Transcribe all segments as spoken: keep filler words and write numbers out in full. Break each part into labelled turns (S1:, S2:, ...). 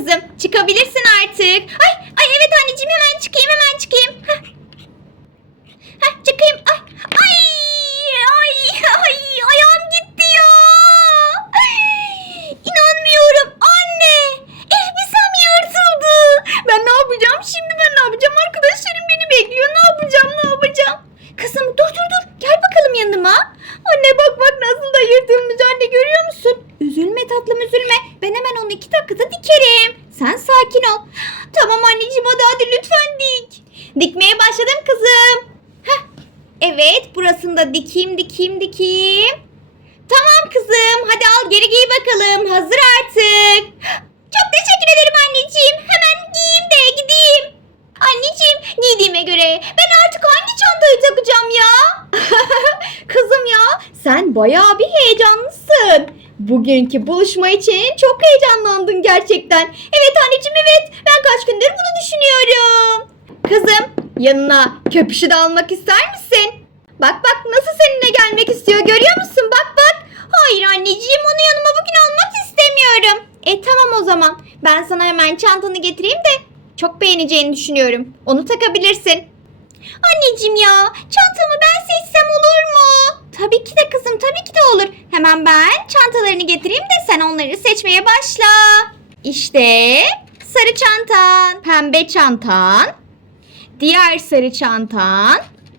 S1: kızım. Çıkabilirsin artık. Ay, ay evet anneciğim, hemen çıkayım, hemen çıkayım. Heh. Heh, çıkayım. Ay, ay, ay, ay, ayağım gitti ya. Ay, İnanmıyorum. Anne, elbisem yırtıldı. Ben ne yapacağım şimdi, ben ne yapacağım? Arkadaşlarım beni bekliyor. Ne yapacağım, ne yapacağım? Kızım dur dur dur. Gel bakalım yanıma. Anne bak bak nasıl da yırtılmış anne, görüyor musun? Üzülme tatlım, üzülme. Ben hemen onu iki dakikada dikerim. Sen sakin ol. Tamam anneciğim, hadi hadi lütfen dik. Dikmeye başladım kızım. Heh. Evet, burasını da dikeyim dikeyim dikeyim. Tamam kızım, hadi al geri giy bakalım. Hazır artık. Çok teşekkür ederim anneciğim. Hemen giyeyim de gideyim. Anneciğim, giydiğime göre ben artık hangi çantayı takacağım ya? Kızım ya, sen bayağı bir heyecanlısın. Bugünkü buluşma için çok heyecanlandın gerçekten. Evet anneciğim, evet. Ben kaç gündür bunu düşünüyorum. Kızım, yanına köpüşü de almak ister misin? Bak bak nasıl seninle gelmek istiyor, görüyor musun? Bak bak. Hayır anneciğim, onu yanıma bugün almak istemiyorum. E tamam o zaman. Ben sana hemen çantanı getireyim de çok beğeneceğini düşünüyorum. Onu takabilirsin. Anneciğim ya, çantamı ben seçsem olur mu? Tabii ki de kızım, tabii ki de olur. Hemen ben çantalarını getireyim de sen onları seçmeye başla. İşte sarı çantan, pembe çantan, diğer sarı çantan,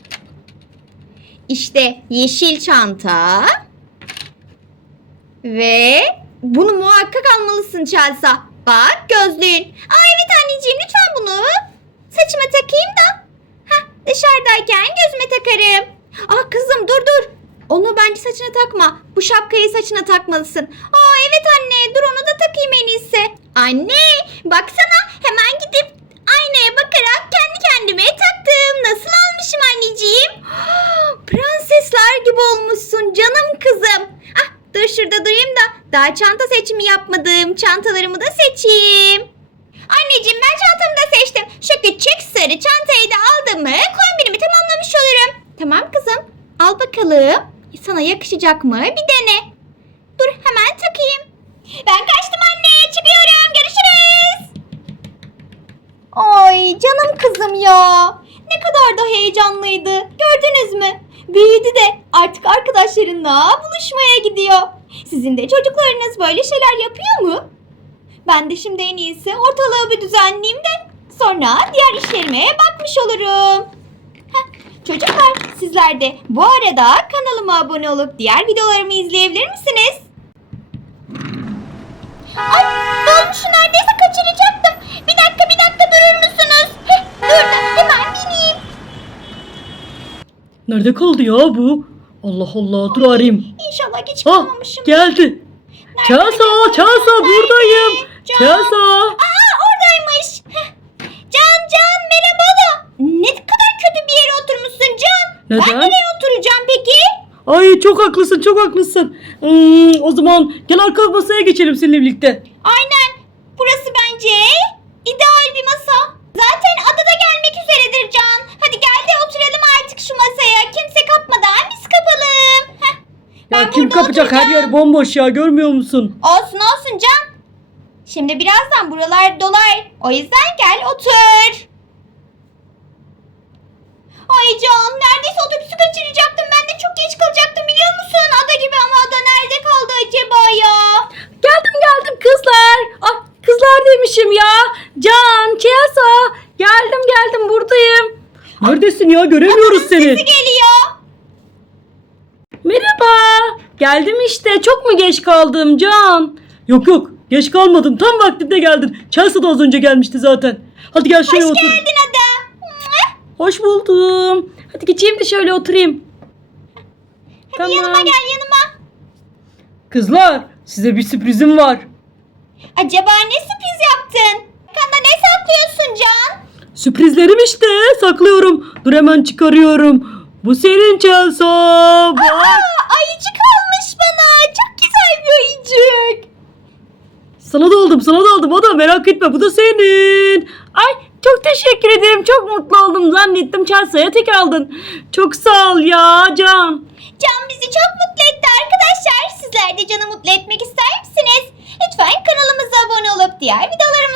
S1: işte yeşil çanta ve bunu muhakkak almalısın Chelsea. Bak gözlüğün. Aa evet anneciğim, lütfen bunu saçıma takayım da heh, dışarıdayken gözüme takarım. Aa kızım dur dur. Onu bence saçına takma. Bu şapkayı saçına takmalısın. Aa evet anne, dur onu da takayım en iyisi. Anne baksana, hemen gidip aynaya bakarak kendi kendime taktım. Nasıl almışım anneciğim? Prensesler gibi olmuşsun canım kızım. Ah dur şurada durayım da daha çanta seçimi yapmadım. Çantalarımı da seçeyim. Anneciğim ben çantamı da seçtim. Şu küçük sarı çantayı da aldım mı kombinimi tamamlamış olurum. Tamam kızım, al bakalım. Sana yakışacak mı? Bir dene. Dur hemen takayım. Ben kaçtım anne. Çıkıyorum. Görüşürüz. Ay canım kızım ya. Ne kadar da heyecanlıydı. Gördünüz mü? Büyüdü de artık arkadaşlarınla buluşmaya gidiyor. Sizin de çocuklarınız böyle şeyler yapıyor mu? Ben de şimdi en iyisi ortalığı bir düzenleyeyim de sonra diğer işlerime bakmış olurum. Heh. Çocuklar, sizler de bu arada kanalıma abone olup diğer videolarımı izleyebilir misiniz? Ay, dolmuşu neredeyse kaçıracaktım. Bir dakika bir dakika durur musunuz? Heh, durdum, hemen bineyim.
S2: Nerede kaldı ya bu? Allah Allah, dur arayayım.
S1: İnşallah geç
S2: Ah,
S1: kalmamışım.
S2: geldi. Chelsea, Chelsea buradayım.
S1: Can.
S2: Chelsea.
S1: Aa oradaymış. Heh. Can Can merhaba da. Ne kadar kötü bir yere oturmuşsun Can.
S2: Neden?
S1: Ben nereye oturacağım peki?
S2: Ay çok haklısın, çok haklısın. Hmm, o zaman gel arka masaya geçelim seninle birlikte.
S1: Aynen. Burası bence ideal bir masa. Zaten adada gelmek üzeredir Can. Hadi gel de oturalım artık şu masaya. Kimse kapmadan biz kapalım. Heh.
S2: Ya
S1: Ben
S2: kim
S1: burada
S2: kapacak, her
S1: oturacağım.
S2: yer bomboş ya, görmüyor musun?
S1: Olsun olsun Can. Şimdi birazdan buralar dolar. O yüzden gel otur. Ay Can, neredeyse otobüsü kaçıracaktım. Ben de çok geç kalacaktım biliyor musun? Ada gibi ama ada nerede kaldı acaba ya?
S2: Geldim geldim kızlar. Ah, kızlar demişim ya. Can, Chelsea. Geldim geldim, buradayım. Neredesin ya, göremiyoruz
S1: Adamın
S2: seni.
S1: sesi geliyor.
S2: Merhaba. Geldim işte. Çok mu geç kaldım Can? Yok yok, geç kalmadım. Tam vaktinde geldin. Chelsea da az önce gelmişti zaten. Hadi gel şöyle
S1: Hoş
S2: otur.
S1: geldin Ada.
S2: Hoş buldum. Hadi geçeyim de şöyle oturayım.
S1: Hadi yanıma gel yanıma.
S2: Kızlar, size bir sürprizim var.
S1: Acaba ne sürpriz yaptın? Kanda ne saklıyorsun Can?
S2: Sürprizlerim işte. Saklıyorum. Dur hemen çıkarıyorum. Bu senin Chelsea. Bak.
S1: Aa, ayıcık almış bana. Çok güzel bir ayıcık.
S2: Sana da aldım, sana da aldım. O da merak etme, bu da senin. Ay çok teşekkür ederim. Çok mutlu oldum. Zannettim Chelsea'ya tek aldın. Çok sağ ol ya Can.
S1: Can bizi çok mutlu etti arkadaşlar. Sizler de Can'ı mutlu etmek ister misiniz? Lütfen kanalımıza abone olup diğer videolarımı